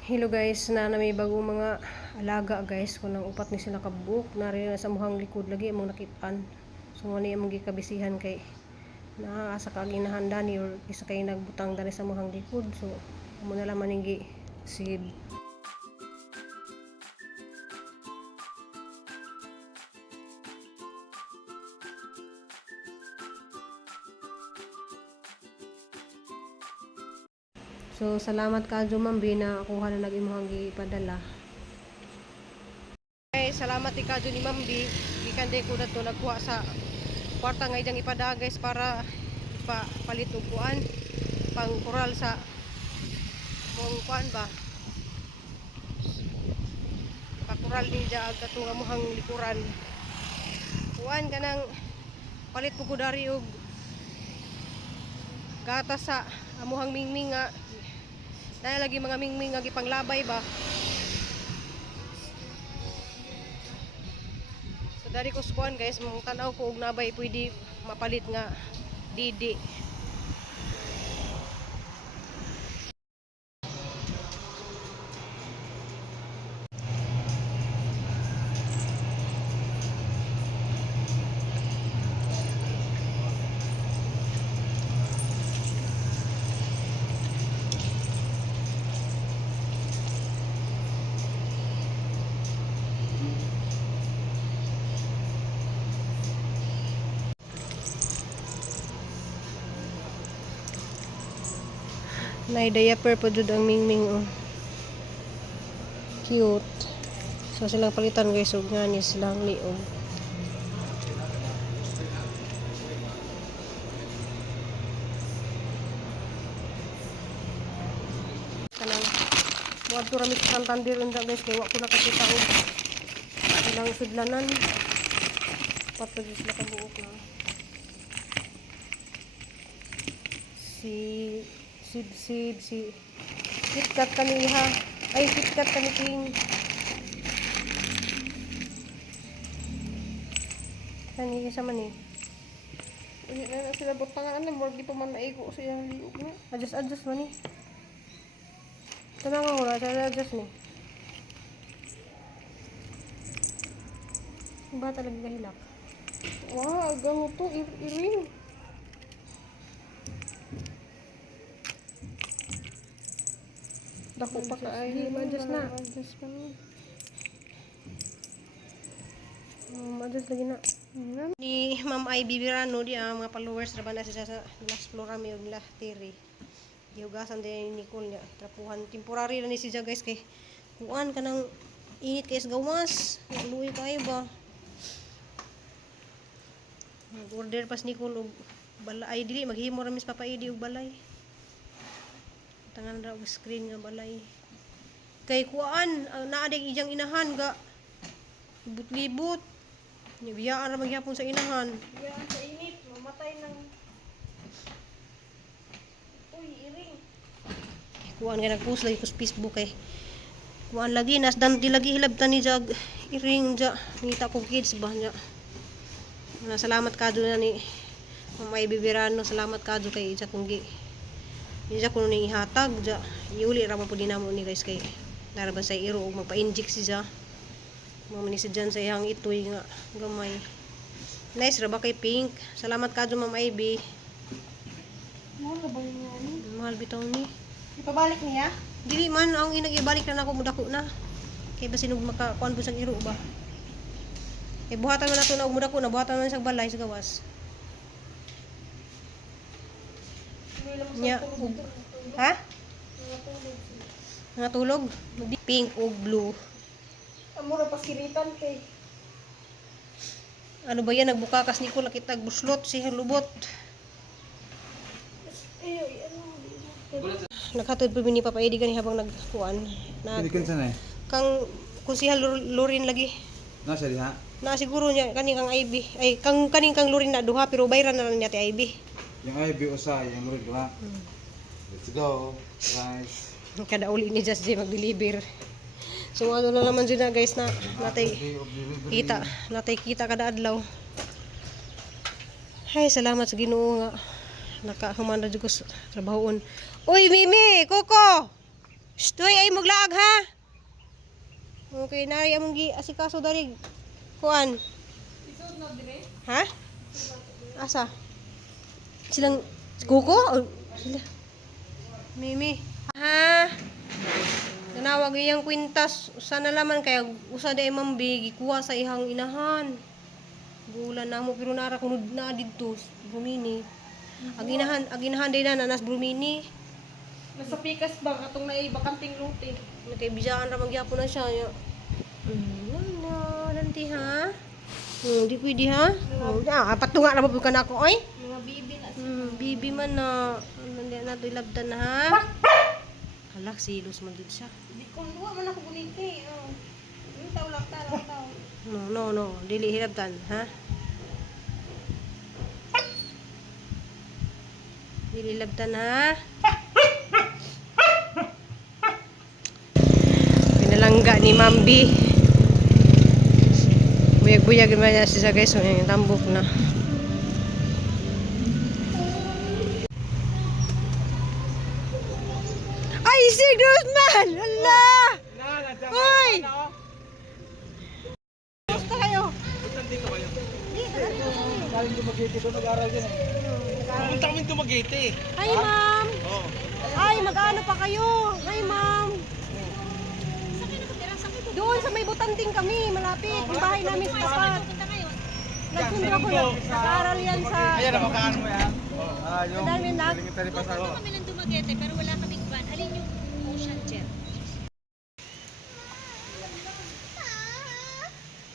Hello guys, na may bagong mga alaga guys. Kunang upat ni sila kabuok. Nari na sa muhang likod lagi among nakitaan. So ano among gikabisihan kay naa sa kaginahanda ni or isa kay nagbutang dali sa muhang likod. So amo na lang manigi seed. So salamat kadyo Mambi na kuha na nag-imuhang gipadala. Okay, salamat kadyo ni Mambi. Gikan day ko na to nagkuha sa kwarta nga ijang ipada guys para palit og kuan pang koral sa mong kuan ba. Pakural ni ja ag katong amuhang likuran. Kuan kanang palit pug dari og gatas sa amuhang mingming nga na lagi mga mingming nga gipanglabay ba. So dari ko skuan guys, mong tanaw ko og nabay pwede mapalit nga didi. Nay diaper pa jud ang mingming oh. Cute. So silang palitan guys og ngani silang liog. Kanang buat to rami sa Santander unta guys kay wa ko nakakita og ilang sudlanan. Patod sila kabuok na. Si KitKat kaniha. Ay, KitKat kaniking. Kani isa man eh. Uy, na sila butangan na more di pa man naigo sa iyang liog na. Adjust man eh. Tanang ko na, adjust ni. Ba talaga gahilak? Wow, agang mo to, iring. Dako pa ka ay. Adjust na. Adjust pa na. Adjust lagi na. Ni Ma'am Ivy Birano di ang mga followers ra ba na siya sa last floor mi og la tiri. Gihugasan din ni Nicole niya. Trapuhan temporary na ni siya guys kay kuan kanang init kay gawas. Luoy kayo ba? Order pas Nicole og balay dili maghimo ra mis papaidi og balay. Tangan ra og screen nga balay. Kay kuan naa dig ijang inahan ga libot-libot. Biyaan ra magyapon sa inahan. Biyaan sa init, mamatay ng iring. Kuan nga nag-post lagi ko sa Facebook kay kuan lagi nas dan di lagi hilabtan ni jag iring ja ngita ko kids ba nya. Salamat kadto na ni Ma'am Ivy Birano, salamat kadto kay isa kong Iya ko ni ihatag ja. Iuli ra man pud dinamo ni guys kay naraban sa iro og magpa-inject siya. Mamani si dyan sa iyang itoy nga gamay. Nice ra ba kay pink. Salamat kadto Ma'am Ivy. Mahal ba yun nga ni? Mahal bitaw ni. Ipabalik niya? Dili man ang inag-ibalik na nako mudako na. Kay basin og makakuan po sa iro ba. Kay buhatan man nato na og mudako na buhatan man sa balay sa gawas. Nya ha? Nga tulog? Pink o blue. Amura paskiritan kay. Ano ba yan? Nagbukakas ni ko nakita buslot siya lubot. Ay, ano? Naghatod pa ni Papa Eddie gani habang nagkuan. Pinikin sa na eh. Kang kunsihal Lorin lagi. Nasa diha? Na siguro niya kani kang Ivy. Ay kang Lorin na duha pero bayran na lang niya ti Ivy. Yung Ivy usa, yung Murid ba? Let's go, guys. Kada uli ni Just J mag-deliver. So ano na naman dyan na guys na natay kita kada adlaw. Ay salamat sa Ginoo nga nakahuman ra jud ko sa trabahoon. Uy Mimi, Coco. Stoy ay maglaag ha. Okay, nari among gi asikaso dari kuan. Isod na dire. Ha? Asa? Silang kuko? O, sila. Mimi. Ha? Nanawag iyang kwintas. Usa na laman kaya usa day mambi gikuha sa ihang inahan. Bulan na mo pero nara kunod na didto Brumini. Aginahan day na nanas Brumini. Nasa pikas ba katong naay bakanting lote. Nakaibijaan ra magyapon na siya. Wala, lanti ha? Di pwede ha? Patunga na mabukan ako, oy. Mga bibi na. Bibi man na. Hindi na ito ilabdan na ha? Halak, silos man dito siya. Di ko luwa man ako buniti. Oh. Taw taw. No. Dili hilabdan, ha? Dili hilabdan ha? Pinalangga ni Mambi. Buyag-buyag naman niya siya guys. So, yung tambok na. Ay, si Grossman! Hala! Hoy! Gusto kayo? Galing Dumaguete doon, nag-aaral din eh. Pupunta kami Dumaguete. Hi, ma'am! Oo. Ay, mag-ano pa kayo? Hi, ma'am! Doon sa may butanting kami, malapit. Yung bahay namin sa tapat. Nagsundo ko lang. Nag-aaral yan sa... Ayan ang makaano mo yan. Yung Ang dami na. galing tari pa sa Pupunta kami ng Dumaguete pero wala kaming van. Alin yung ocean jet?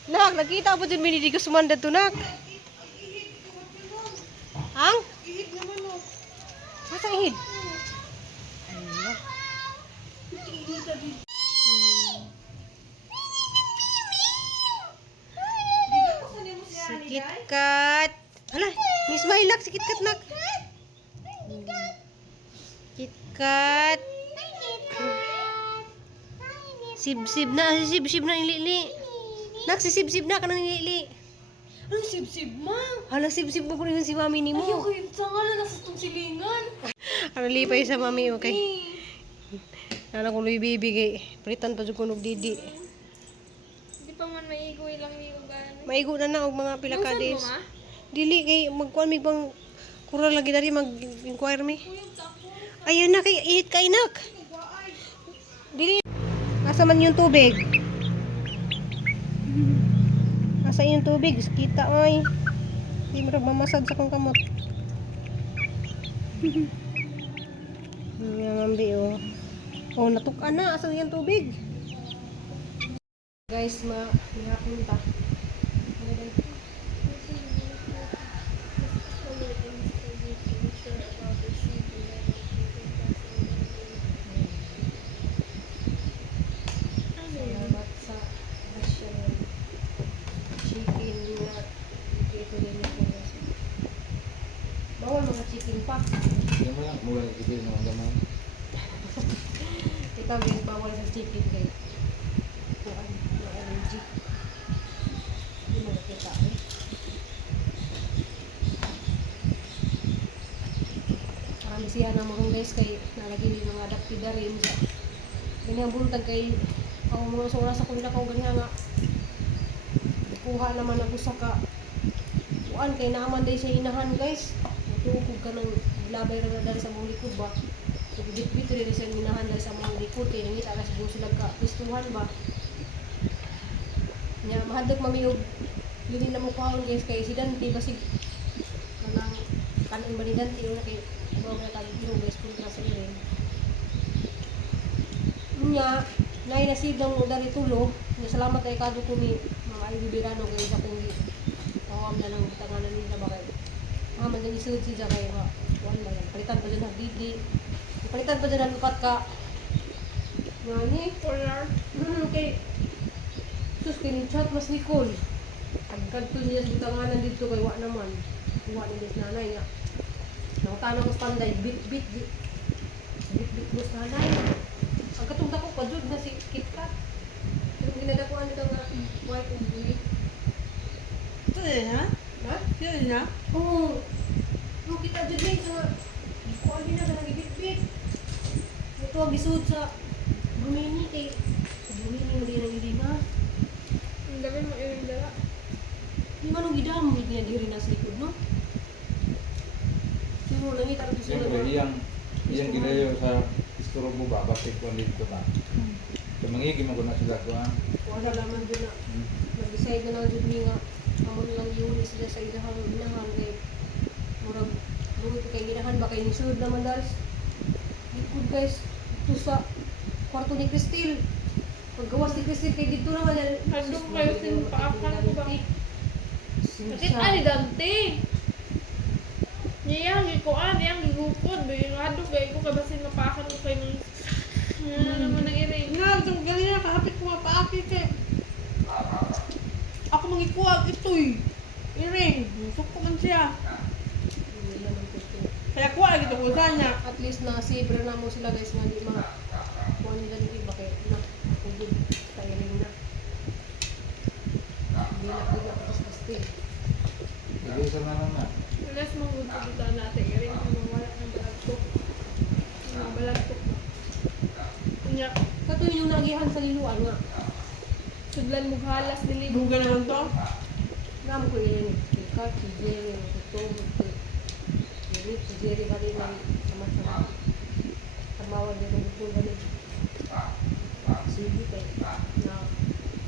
Nak, nakita po dyan minidi ko sumanda to, nak. Ang? Ihid naman oh. Asa ihid? Si KitKat. Hala, Miss Mailak, si KitKat, nak. KitKat. Sib-sib na, si sib-sib na nilili. Nak, si sib-sib na ka na nilili. Ano sib-sib ma? Hala, sib-sib mo ko rin si mami ni mo. Ayoko yung sanga na nasa tong silingan. Ano lipay sa mami, okay? Nana ko luy bibigay. Palitan pa dyan ko didi. Di pa man maigoy lang yung ugan. Maigo na og mga pila ka Nausan mo, days. ma? Dili kay magkuan mi bang kural lagi dari mag-inquire mi. Ayun na kay ihit kay nak. Dili. Asa man yung tubig? Asa yung tubig? Kita ay. Di mo mamasad sa kong kamot. Nga mambi oh. Oh, natukan na. Asa yung tubig? Guys, mahapon ta. Salamat sa national chicken na ito din yung bawal mga chicken pa. Yan mo lang, mula nagkipil ng gaman. Ikaw yung bawal sa chicken kay kuan na allergy. Hindi mo nakita eh. Marami siya na mga guys kay nalagi din mga adaptida rin sa ganyan buntag kay ang mga sa oras ako nila kung ganyan nga kuha naman ako sa ka kuan kay naaman day sa inahan guys natukog ka ng labay ra dali sa mga likod ba so bit-bit rin sa inahan dali sa mga likod kay nangita ka siguro sila ka pistuhan ba nya mahadlok mami og dili na mo kuhaon guys kay si Dante basig kanang kanon ba ni Dante una kay mga mga tagiro guys kontra sa irin nya nay nasib ng dari tulo nya salamat kay kado ko ni mga Ibibirano kay sa kong tawam na lang tanganan nila ba kay man din isud siya kay wala yan palitan pa dyan didi palitan pa dyan upat ka ngani Polar. kay sus kinichat mas Nicole agkadto niya sa tanganan dito kay wa naman wa ni des nanay nga nang tanong mas panday bit mas nanay ang katong dako pa jud na si KitKat pero ginadakuan ito nga white and blue Ito din ha? ha? Yun na? Oo. Oh, kita jud ni sa kuan din na nang ibit-bit. Ito ang gisud sa kay dumini mo din ang hindi nga. Ang gabi mo iring dala. Di man ang gidam niya diri na sa likod, no? Siguro nangita ko sila. Siyempre, iyang gilayo sa istorbo ba, bakit ko dito ta. So, mangigi mo ko na sila ko ha. Wala naman dyan na. Nag-decide na lang dyan ni nga. Amon lang yun sila sa ilahang ginahan kay murag dugo ko kay ginahan ba kay nisulod naman guys. Likod guys. Ito sa kwarto ni Cristel. Paggawas ni Cristel kay dito naman yan. Nandun kayo sinpaakan ko ba? Bakit ani Dante? Niya ang ikuan, niya ang gigukod. Bayado gay ko kabasin mapaakan ko kay ng naman ng iring. Nga, itong galing na kahapit ko mapaakit eh. Ako mangikuag ito'y. Iring, suko man siya. Kaya kuha lagi ito kusa niya. At least na sabre na mo sila guys nga di ma kuha nila ni iba kay na kugid tayo rin na. Hindi na kaya tapos Cristel. Isa na lang na. Unless manggugutan natin, iring na wala ng balagtok. Mga balagtok ba? Kunya, Katuloy yung nagihan sa liluan nga. sudlan mo halas dili. Buga naman to. Ngam ko yun ni Kat, si Jerry, si Tom, si Jerry ba rin ang sama-sama. Tamawan din ang buwan rin. Sige kay na.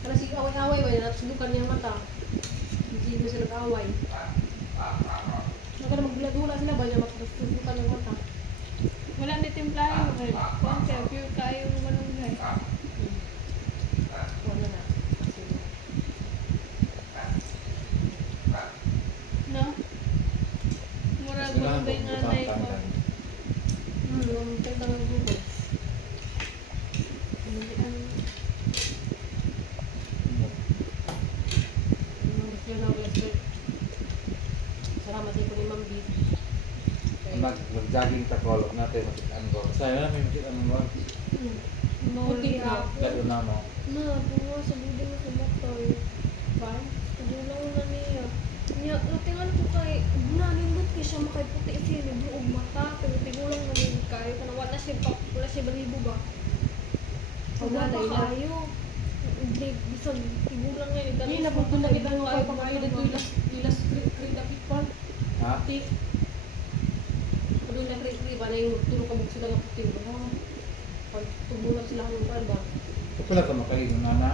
Kana sige away-away ba na sulukan niyang mata. Hindi mo sila nag-away. Naka na magbulat-hula sila ba niya makasulukan ng mata. Wala ni timplahin mo kayo. Kung kaya pure kayo ng manunggay. Wala na. Sige. No? Murag Sila ang manunggay nga na ito. pagkutang-tang. Yung tanda ng Google. Salamat din po ni Ma'am Bid. Mag-jogging ta ko, natin makitaan ko. Sa'yo na may makitaan mo. Mawali ako. Gado na mo. Na, bunga sa budi mo sa motor. Ba? Pagulaw na niya. Niya, natingan ko kay, nalindot kay siya makaiputi siya ni buong mata. Pero tigulang na niya kayo. Kana wala siya balibo ba? Wala Wala na. kayo. Hindi, bisag tigulang niya. Hindi na po na kita ng kayo pang kayo dito ilas kring dapit pa. Ha? Ti. Pagod na kring ba na yung tulong kabuk sila ng puting ba? Pag tumulang sila ng pan ba? Kapala ka makahingon na na.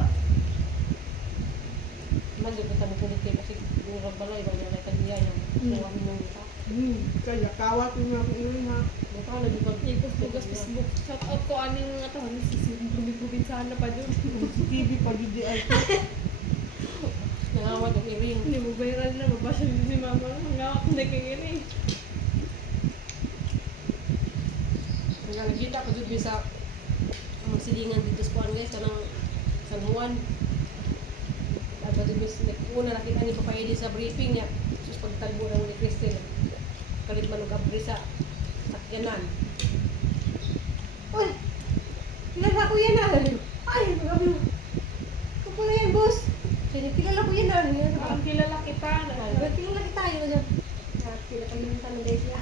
Man yung kita mo kulit kayo kasi durang balay ba niya na kanya yung kuha ninyong ita. Kaya kawat yung mga iring ha. Mukha na di ba? Ipos-pugas Facebook. Shout out ko ano yung mga tao. Gubin-gubin na pa dun. TV pa di ay. Nangawad yung iring. Hindi mo viral na. Mabasa din si mama. Ang ngawak na kay iring. Nagkita ko dito sa silingan dito sa kuwan guys, kanang San Juan. At dito una nakita ni Papayedi sa briefing niya. Sus pagtalbo ng ni Cristel. Kalit man og abri sa sakyanan. Uy! Kilala ko yan ah! Ay! Magabi mo! Kapula yan, boss! Kaya kilala ko yan ah! Ang kilala kita. Kilala kita yun dyan. Kinakalimutan na dahil siya.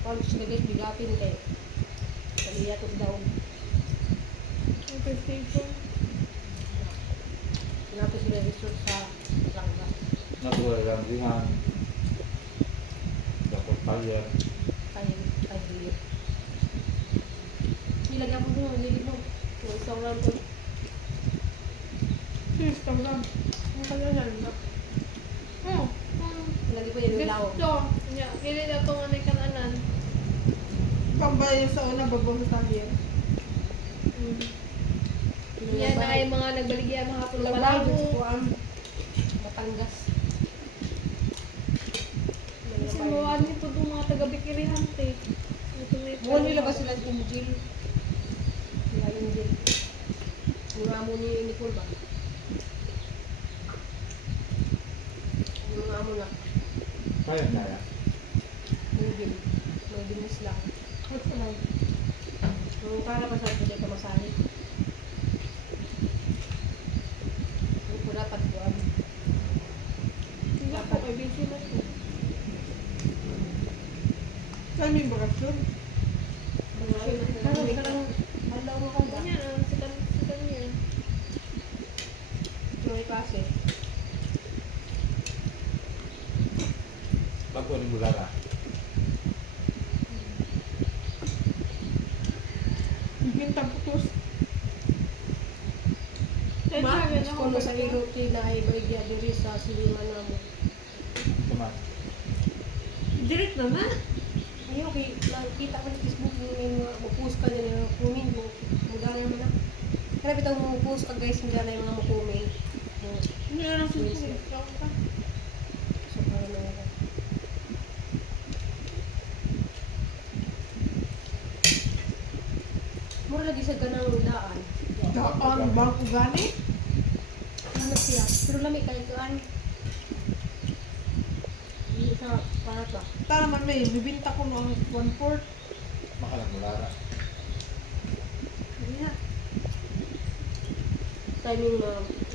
Paano siya nagay bigapin kay kaliyatos daw. Ang PlayStation. Nato sila resort sa Langga. Natuwa lang dihan. Dapat kaya. Kaya dili. Nilagyan ko doon, nilagyan mo. Kung isang round ko. Instagram. Ang kaya yan. Oh. Nilagyan ko yung ilaw. Gusto. Nya, kili na ito nga na kananan. Pambay sa una babaw sa tayo. Yan na ay mga nagbaligyan mga hapon Labaw palabo. sa kuwan. Batangas. Kasi mawaan nito itong mga taga-bikirihan te. Buwan nila ba sila sa Injil? Sila Injil. Yung amo ni Nicole ba? Yung amo nga. Kaya na yan. Injil. Injil Islam. Yung para pa sa pwede ka masalit. Yung po dapat buwan. Hindi ako kay busy na to. Saan may bakasyon? yung bulara. Bibinta putos. Kaya Kono sa ilot na ay baigya diri sa silima namo. Tama. Direct naman. Ayaw kay nakita ko sa Facebook yung may mga mag-post ka din ng comment mo. Mudala naman na. Kaya bitaw mo post ka guys, hindi na yung mga mag-comment. Hindi na lang susunod. So para na yan. Mura lagi sa ganang daan. Daan bang ugani? Ano siya? Pero lami kayo kaan. Hindi sa para ba? Tara man may bibinta ko noong 1/4. Makalang bulara. Hindi na. Timing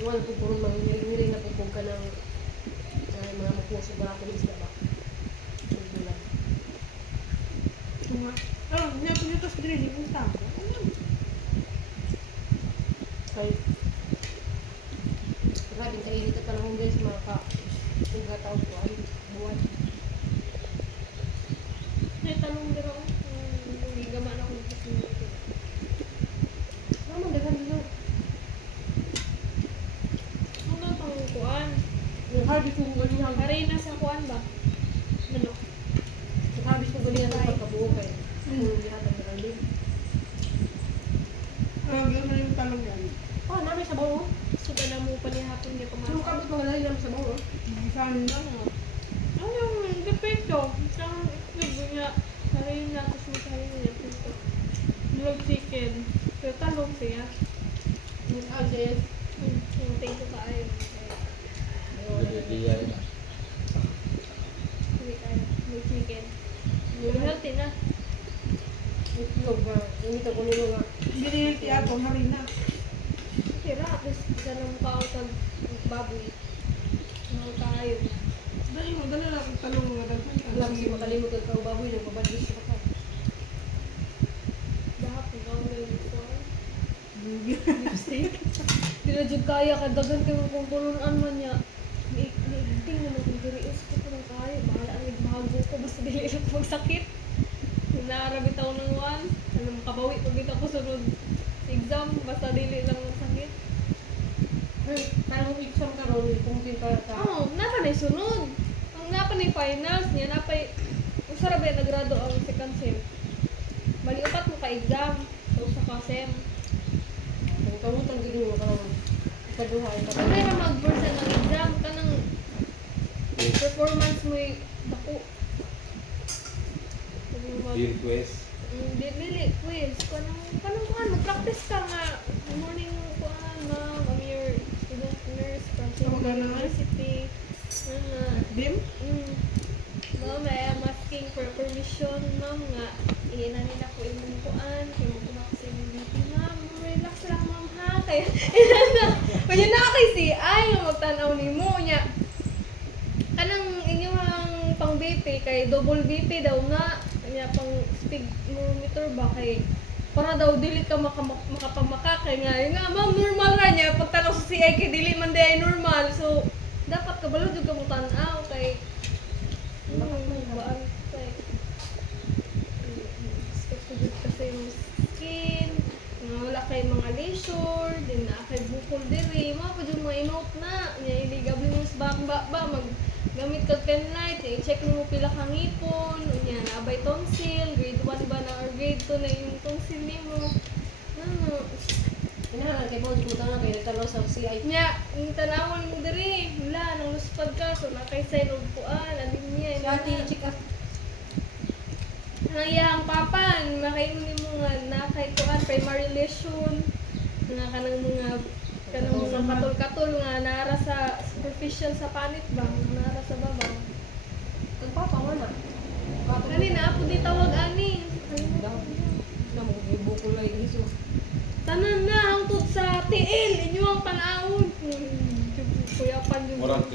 wala po puro mangiring-ngiring na pupog ka ng mga mapuso ba ako isda ba? Bulan. Tunga. Oh, niya pinitos diri bibinta. Kay grabe ka init at panahon guys mga ka taon ko ay buwan. May tanong din ako. Hindi gaman ako nagsasunod. Naman dagan dito. Ano pang kuan? Yung harvest ko galingan. Harina sa kuan ba? Ano? Yung harvest ko galingan sa pagkabuo kay. Yung gihatag na lang. Gawin mo yung talong yan. Oh, namin sa bawo. So, na mo pa niya hapon niya Ano pumasok. kabot mga lalim namin sa bawo. Isanin na nga. Ano yung depekto? Isang itlog niya. Harina, tapos may harina niya. Pinto. Log chicken. Pero talong siya. Yung alges. Yung tayo ka ay. Nagdidiya yun. Hindi tayo. Log chicken. Yung healthy na. Itlog nga. Yung ito ko nilo nga. Biniliti ako, harina. Tira, at least ganun ka ako sa baboy. Ano tayo. Dali mo, dali lang ang talong nga daghan. Alam si makalimot ka ang baboy ng pabadlis ka pa. Dahap kung ako na yung kuwan. Lipstick. Di na dyan kaya kadagan kayo kung tulunan man niya. Niigting naman kung diriis ko pa ng kaya. Bahala ang nagbago ko. Basta dili lang magsakit. Naarabit ako ng one. Ano, makabawi pag dito ako sunod exam. Basta dili lang magsakit. Parang exam ka ron, pumuntin ka sa... Oo, napa na sunod. Ang napa na finals niya, napa usara ba nagrado ang second sem. Bali upat mo ka exam. So sa ka sem. Ang kamutang gini mo ka naman. Ikaduha, Kung ikaduha. may mag-versa ng exam, kanang performance mo dako. Deal quest. Dili, quiz. Kanang mag-practice ka nga. Morning kuan, ma'am, I'm your student nurse from Singapore University. Dim? Ma'am, I am asking for permission, ma'am, nga inanin ako imong kuan, kay mo kumako sa imong duty, ma'am. Relax lang, ma'am, ha? Kaya, kaya na kay si ay, nga magtanaw ni mo, niya. Kanang inyong pang BP, kay double BP daw nga, kanya pang speedometer ba, kay para daw dili ka makapamaka, kay nga, yun nga, ma'am, normal ra niya, pagtanaw sa CI, kay dili man di ay normal, so, dapat kabalo jud ka mo tan-aw, kay baan kay specific kasi yung skin nga wala kay mga leisure din na kay bukol diri mo pa yung mga inote na nya iligable mo sa ba mag gamit kag pen light i-check mo pila ka ngipon nya naabay tonsil grade 1 ba na or grade 2 na yung tonsil nimo ano Inahalan kay Bawd ko na kay natanaw sa CI. nya ang tanawon mo diri wala nang luspad ka so na kay sign of kuan alin niya Si ate, check up. ang iyang papan, makaingon ni mo nga na kay kuan primary lesson nga kanang mga katol-katol nga nara sa superficial sa panit ba nara sa babaw. Kag papa mo na. Papa Kani na po di tawag ani. na mo gibukol lay hiso. Tanan na hangtod sa tiil inyo ang panahon. Kuya pan jud. Murag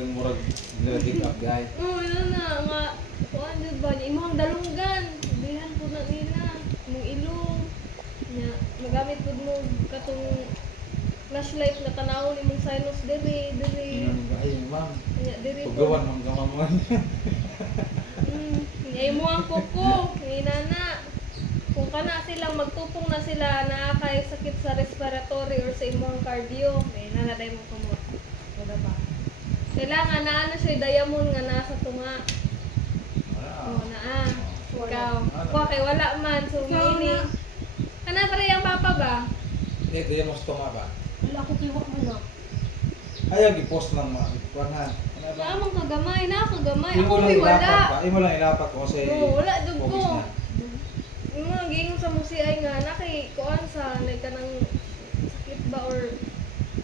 nilagig up guys. Oh, ina na nga kuan jud ba niya imong dalunggan. Dihan po na nila mong ilong. Nya magamit pud mo katong flashlight na tanawon imong sinus diri. Ingon ka ay ma'am. Nya diri po. Pagawan mong gamamuan. imo ang kuko, inana. Kung kana silang magtupong na sila na kay sakit sa respiratory or sa imong cardio, may nanaday mo kamo. Wala ba? Kailangan na ano siya diamond nga nasa tunga. Oh, naa. Ikaw. Kuha kay wala man so mini. Kana pa rin ang papa ba? Di mo stoma ba? Wala ko kiwak mo na. Ayaw, i-post lang mga ikuan ha. Ano ba? Naamang kagamay, nakagamay. Imo Ako lang may ilapat wala. ba? Imo lang ilapat ko sa Oo, wala dug office ko. na. Yung mga gingon sa musiay nga nakay kuan sa like kanang sakit ba or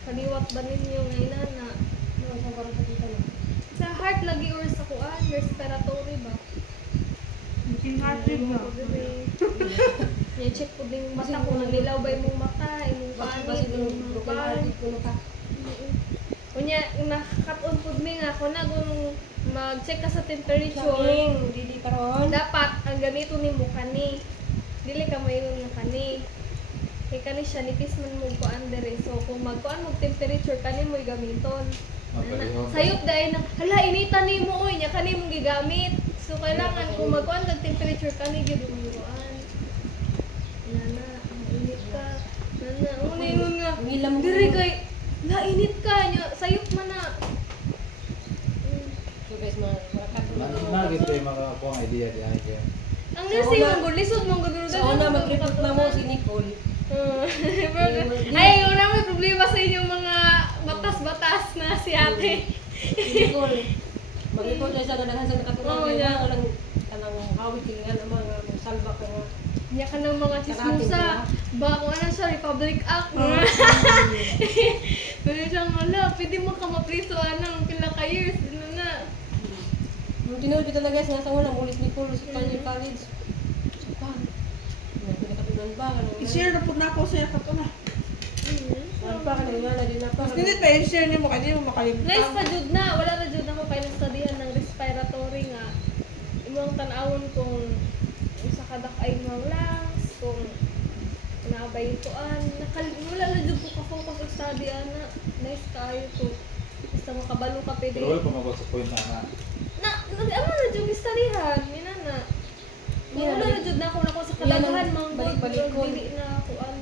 kaliwat ba ninyo nga inana. Ano sa barang sa kita na? Sa heart lagi or sa kuan, respiratory ba? King hearted na. I-check ko din mata kung nanilaw ba imong mata, imong Bakit panit, siguro imong broken pan. hearted ko na ka? Kunya, nakakaton po mi nga, kung na kung mag-check ka sa temperature, Kaming, dili karon. dapat ang ganito ni mo kani. Dili ka mayon nga kani. Kay kani siya, nipis man mo ko andere. So, kung magkuan mo temperature, kani mo gamiton. Mapalihon. Sayop dahil na, hala, initan ni mo, oy, nya kani mong gigamit. So, kailangan kung magkuan kag temperature, kani gyud mo kuan. Nana, init ka. Nana, uningon nga. Ngilam ko. Diri kay, init ka nya, sayop man na. So guys, marakat ko na. Nagit kayo makakuha ang idea diyan kayo. Ang nursing mong good, lisod mong good. Sa una, mag-report na mo si Nicole. Ay, una may problema sa inyong mga batas-batas na si ate. Nicole. Mag-report na siya kadaghan sa nakatulong. Oo, yeah. Kanang hawid kilingan ang mga salba ka nga. Niya ka ng mga chismosa. Ba, kung ano siya, Republic Act. Pero siyang, wala, pwede mo ka mapriso anang pila ka years. Ano na. Nung tinuod kita na guys, nasa una, mulit Nicole sa kanyang college. Sa pan. May pinakatulan ba? I-share na po na ako sa kato na. Ano pa ka na na din na pa. Mas nindit pa i-share niyo mo kanya mo makalimutan. Nice pa jud na, wala na jud ako kay nastudihan ng respiratory nga. Imong tan-awon kung usa ka dak ay mga lungs, kung nabay tuan, wala na jud ko ka focus sa study ana. Nice kaayo to. Basta makabalo ka pwede. Pero wala pa magod sa point na Ano na jud studyhan, ina na. Wala na jud na ako nako sa kadaghan mang balik-balikon. dili na kuan.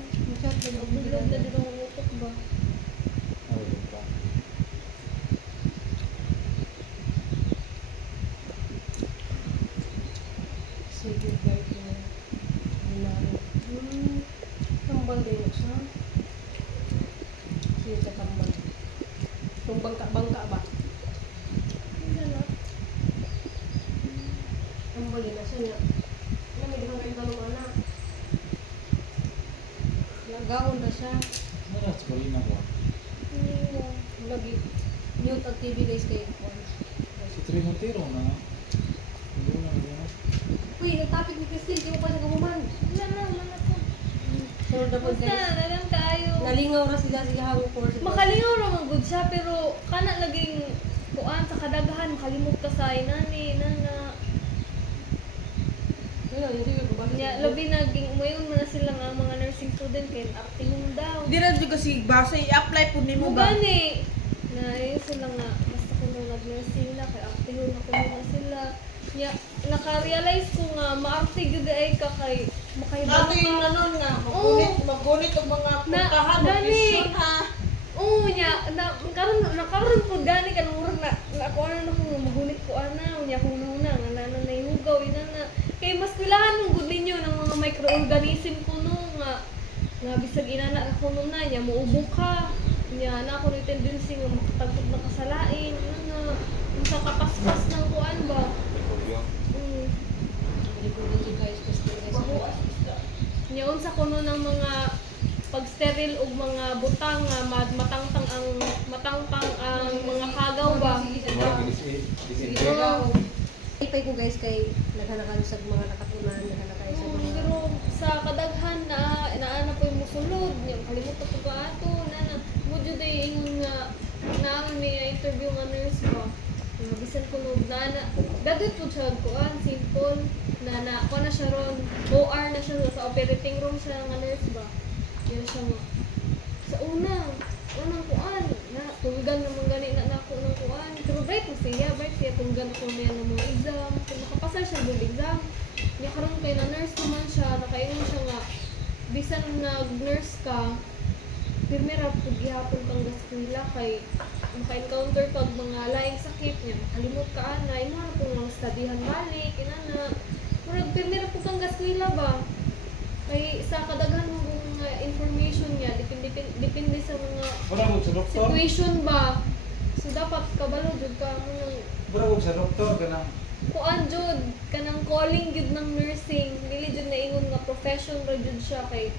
Bulog na jud ang utok ba. Nalulog pa. Sige, guys. Tambal din siya. Sige, sa tambal. Yung bangka ba? Tambal din na siya niya. Alam mo, di ba kayo tanong anak? Nagawon na siya. Ano na, siguro yun ako. Lagi. Mute ang TV guys kay Si Trinotero na. Hindi na, hindi na. Uy, nagtapik ni Christine. Di mo pa siya kamuman. Wala ko. So, dapat Basta, guys. nalang kaayo. Nalingaw na sila hawak course. Makalingaw naman good siya, pero kana naging kuan sa kadaghan, makalimot ka sa inani, nana. Nya, labi naging umayon man na sila nga mga nursing student kay acting daw. Di na juga si basa i-apply po nimo ba? Mugani. Na yun sila nga, basta kung nung nag-nursing na, kay acting na ko na sila. Nya, naka-realize ko nga, maarte gyud ay ka kay makaibang Ato yung nanon nga, magunit ang mga puntahan, gani. mag-vision ha. Oo nya, nakaroon po gani ka nung na ako ano na kung magunit ko ana, nya kung nuna, nga nanan na ihugaw, ina na. Kay mas kailangan mong good ninyo ng mga microorganism kuno nga bisag inana ako nun na, nya muubok ka. Nya na ako ng tendency nga makatagpog na kasalain, nga sa kapaspas ng kuan ba. Nya unsa kuno ng mga pag-sterile og mga butang nga matangtang ang mga kagaw ba. Ipay ko guys kay naghanakan sa mga nakatunan, naghanakan sa mga Pero sa kadaghan na inaana po yung musulod, yung kalimutan ko ka ato, mo jud ay ingon nga naamon may interview nga nurse ba. Nga bisan ko no na gadut po siya kuan simple na ko na siya ron OR na siya sa operating room siya nga nurse ba. Yan siya mo. Sa unang kuan na tunggan naman gani na nako ng kuan. Pero bright siya tunggan ko niya ng mga exam. Kung makapasa siya ng exam nakaingon siya nga bisan nag-nurse ka, pirmera pud gihapon kang gaskwela kay maka-encounter kag mga laing sakit niya. Kalimot ka ana, imo na kung mga studyhan balik, inana. Murag pirmera pud kang gaskwela ba? Kay sa kadaghan mo mga information niya, depende sa mga Wala ko sa doktor. situation ba. So dapat kabalo jud ka mo nang Wala ko sa doktor kanang kuan jud kanang calling jud ng nursing, dili jud naingon nga profession ra jud siya kay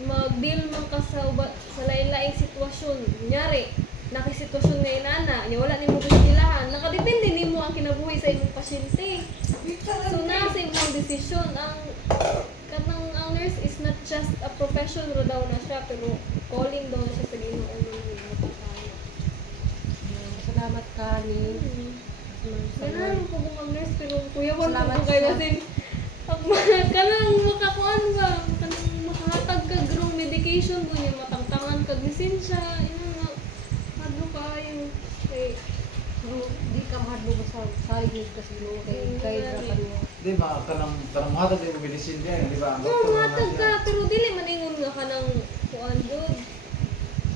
mag-deal man ka sa lain-laing sitwasyon. Kunyari, nakisitwasyon nga inana, nya wala nimo bistilahan, nakadepende nimo ang kinabuhi sa imong pasyente. So na sa imong desisyon ang kanang ang nurse is not just a profession ra daw na siya pero calling daw na siya sa Ginoo ng Salamat ka ni Kailangan ko mga nurse pero kuya wala Salamat ko kayo sa- kasi kanang makakuan ba kanang makahatag ka grong medication mo niya matangtangan kag lisensya ina nga hadlo kaayo kay di ka mahadlo sa salig kasi no kay rapan mo. di ba kanang hatag yung medicine niya, di ba? Ang oh doktor matag naman ka siya. pero dili man ingon nga kanang kuan jud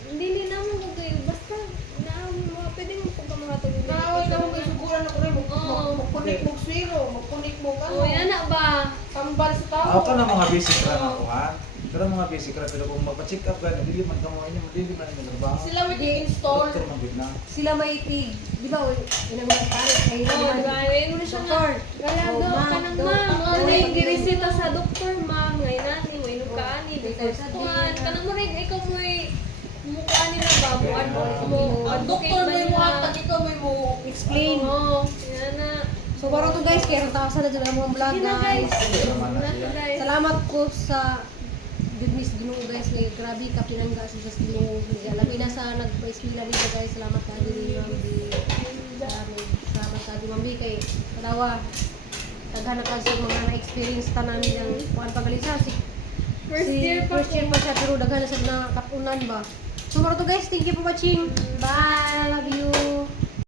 dili na mo ko kayo basta na mo pwede mo pag mahatag yung Naaway ka mo medication. kay suguran ako rin. Oo. Magkunik mo swiro. Magkunik mo ka. Oh yan na ba Tambal sa tao. Ako na mga basic ra na ako ha. Pero mga basic ra pero kung magpa-check up ka, dili man ka mo inyo, dili man inyo trabaho. Sila may i-install. Doktor man gid na. Sila may tig, di ba? Inang mga palit kay oh di ba ingon siya nga Doktor. kaya Oh, do ma'am, kanang do- ma'am ang Dali, may pag- giresita sa doktor ma'am ngay nani mo inom ka ani because Sa kuan din. kanang mo rin ikaw mo mukha nila ba mo Okay, mo Ang advocate doktor ba may mo nila? hatag, ikaw may mo Explain. Oo, yan na. So baro to guys, kaya tawa sa na dyan ang mga vlog Sige na guys. guys. Naman na Na siya. to, guys. Salamat ko sa Goodness Ginoo guys, kay grabe ka pinangga sa Diyos Ginoo. Labi na sa nagpa-eskwela dito guys. Salamat ka din Ma'am Bi. Salamat ka din Ma'am Bi kay padawa. Taghan ka sa mga na-experience tanan ng kuan pagalisa si First year pa first year pa siya pero daghan na sa nakatunan ba. So baro to guys, thank you for watching. Bye. Love you.